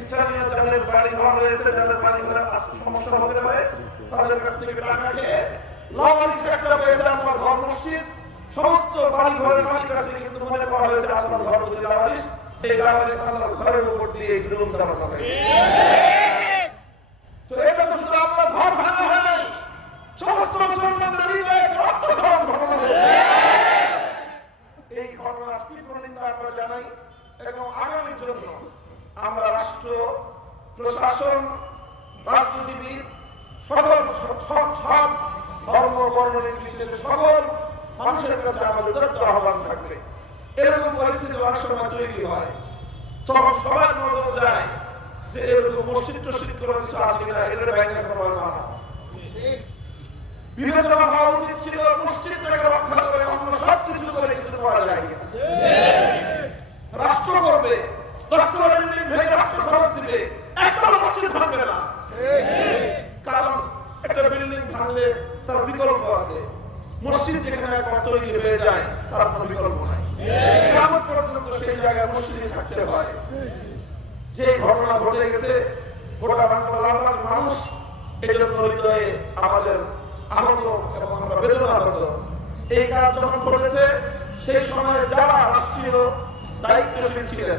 স্থানীয় যাদের বাড়ি ঘর রয়েছে, যাদের বাড়ি ঘরে সমস্যা হতে পারে, তাদের কাছ থেকে টাকা খেয়ে লাভারিস্ট একটা এই ঘর ভাঙা হয় নাই, সমস্ত জানাই এবং আগামীর জন্য আমরা রাষ্ট্র, প্রশাসন, রাজনীতিবিদ, সকল সব সব ধর্ম, বর্ণ নির্বিশেষে সকল মানুষের কাছে আমাদের আহ্বান থাকবে। এরকম পরিস্থিতি অনেক সময় তৈরি হয়। তখন সবার নজর যায় যে এরকম মসজিদ টসিদ করার কিছু আছে কিনা করা না। বিবেচনা হওয়া উচিত ছিল মসজিদটাকে রক্ষা করে অন্য সব কিছু করে কিছু করা যায় কিনা। রাষ্ট্র করবে দশতলা বিল্ডিং ভেঙে রাষ্ট্র খরচ একটা মসজিদ ভাঙবে না। কারণ একটা বিল্ডিং ভাঙলে তার বিকল্প আছে। মসজিদ যেখানে একবার তৈরি হয়ে যায়, তার কোনো বিকল্প নাই। আমাদের আহত আমরা বেদনা এই কাজ যখন সেই সময় যারা রাষ্ট্রীয় দায়িত্বশীল ছিলেন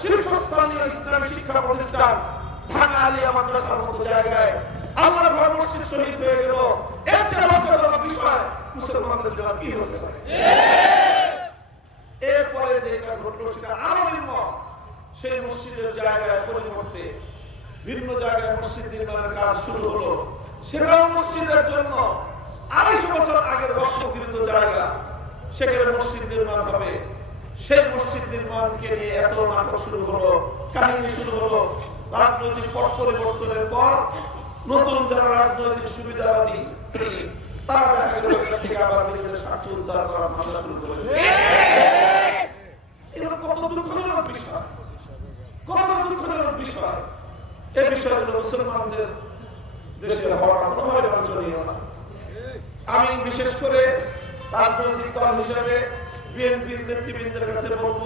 শীর্ষস্থানীয় ইসলামী শিক্ষা প্রতিষ্ঠান ঢাকা আলিয়া মাদ্রাসার মতো জায়গায় আল্লাহর ঘর মসজিদ শহীদ হয়ে গেল। এর চেয়ে বিষয়, মুসলমানদের কি হতে পারে? এরপরে যে এটা ঘটলো, সেটা আরও নিম্ন। সেই মসজিদের জায়গায় পরিবর্তে ভিন্ন জায়গায় মসজিদ নির্মাণের কাজ শুরু হলো। সেটাও মসজিদের জন্য আড়াইশো বছর আগের রক্তকৃত জায়গা। সেখানে মসজিদ নির্মাণ হবে। সেই মসজিদ নির্মাণকে নিয়ে এত নাটক শুরু হলো, কাহিনী শুরু হলো, রাজনৈতিক পট পরিবর্তনের পর নতুন যারা রাজনৈতিক সুবিধাবাদী, তারা দেখা গেল থেকে আবার নিজেদের স্বার্থ উদ্ধার মামলা শুরু কত বিষয়। কত বিষয়। মুসলমানদের আমি বিশেষ করে রাজনৈতিক দল হিসেবে বিএনপির নেতৃবৃন্দের কাছে বলব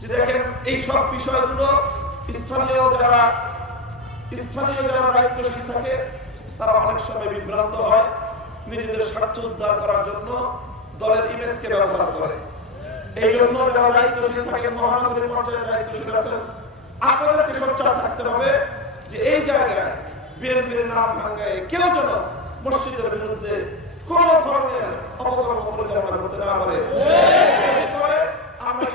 যে দেখেন, এই সব বিষয়গুলো স্থানীয় যারা স্থানীয় যারা দায়িত্বশীল থাকে, তারা অনেক সময় বিভ্রান্ত হয় নিজেদের স্বার্থ উদ্ধার করার জন্য দলের ইমেজকে ব্যবহার করে। এই জন্য যারা দায়িত্বশীল থাকে মহানগরী পর্যায়ে দায়িত্বশীল আছেন, আপনাদেরকে সোচ্চার থাকতে হবে যে এই জায়গায় বিএনপির নাম ভাঙ্গায় কেউ যেন মসজিদের বিরুদ্ধে কোন ধরনের অপকর্ম পরিচালনা করতে না পারে বিরুদ্ধে আমাদের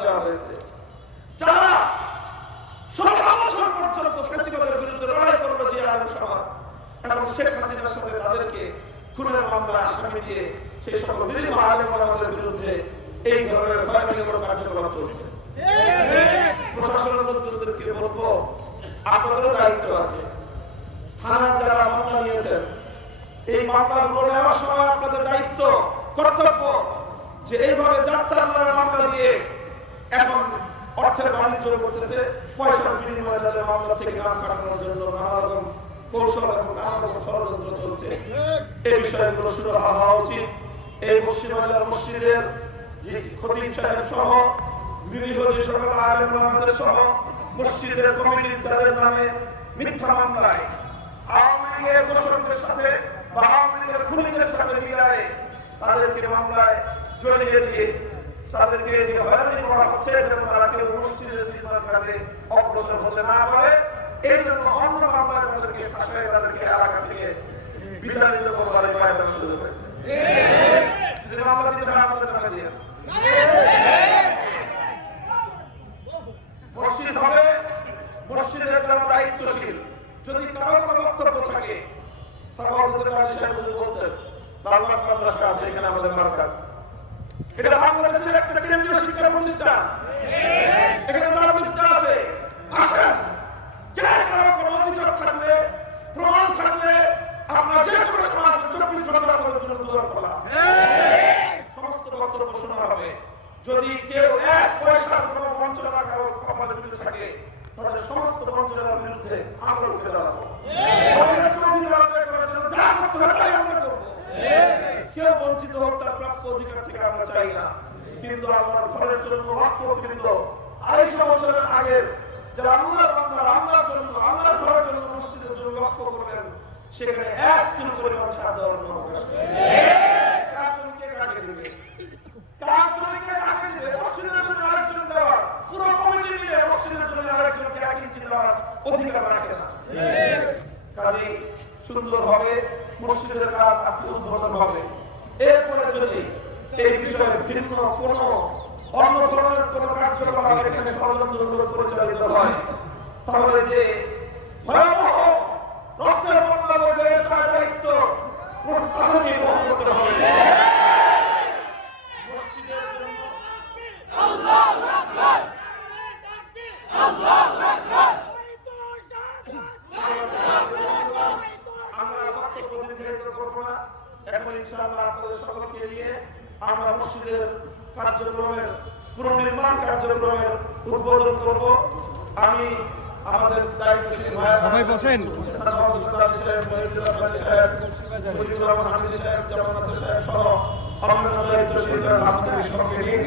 দেওয়া হয়েছে, যারা ষোলো বছর বিরুদ্ধে লড়াই করল যে আলম সমাজ এখন শেখ হাসিনার সাথে তাদেরকে দায়িত্ব আপনাদের দায়িত্ব, কর্তব্য যে এইভাবে যাত্রার মামলা দিয়ে এখন অর্থের বাণিজ্য করতেছে, পয়সার বিনিময়ে তাদের মামলা থেকে নাম কাটানোর জন্য নানা রকম কৌশল এবং নানা রকম ষড়যন্ত্র চলছে এই বিষয়গুলো শুরু হওয়া উচিত। এই পশ্চিমবাজার মসজিদের খতিব সাহেব সহ নিরীহ যে সকল আলেম আমাদের সহ, মসজিদের কমিটির তাদের নামে মিথ্যা মামলায়, আওয়ামী লীগের দোষরদের সাথে বা আওয়ামী লীগের খুনিদের সাথে মিলায়ে তাদেরকে মামলায় জড়িয়ে দিয়ে তাদেরকে যে হয়রানি করা হচ্ছে, যেন তারা কেউ মসজিদের নির্মাণ এই জন্য অন্য মামলায় তাদেরকে ফাঁসায় তাদেরকে এলাকা থেকে বিতাড়িত করবার পায়দা শুরু হয়েছে যদি আমাদের টাকা দিয়ে মসজিদ এখানে আমাদের মার্কাজ আছে। আসেন। কারও কোনো অভিযোগ থাকলে যে চব্বিশ সমস্ত হবে। যদি কেউ এক পয়সার কোনো বঞ্চনা থাকে তাদের সমস্ত বঞ্চনার বিরুদ্ধে আমরা আমরা করব। কেউ বঞ্চিত হোক, তার প্রাপ্য অধিকার থেকে আমরা চাই না। কিন্তু আমার ঘরের জন্য অর্থকৃত আড়াইশো বছরের আগের, যারা আল্লাহ বান্দা আল্লাহর ঘরের জন্য, মসজিদের জন্য লক্ষ্য করবেন। সেখানে এক চুল পরিমাণ ছাড় দেওয়ার কোনো অবকাশ এরপরে যদি এই বিষয়ে ভিন্ন কোন অন্য ষড়যন্ত্র পরিচালিত হয়, তাহলে যে ভয়াবহ রক্তের বন্যা বলবে তার দায়িত্ব তাদেরকে বহন করতে হবে মসজিদের জন্য আমরা বক্তব্য দীর্ঘায়িত করব না এখন ইনশাআল্লাহ আপনাদের সকলকে নিয়ে মসজিদের কার্যক্রমের পুনর্নির্মাণ কার্যক্রমের উদ্বোধন করব আমি আমাদের দায়িত্বশীল সবাই বসেন। সহ অন্যান্য দায়িত্বশীল আমাদের সঙ্গে নিয়ে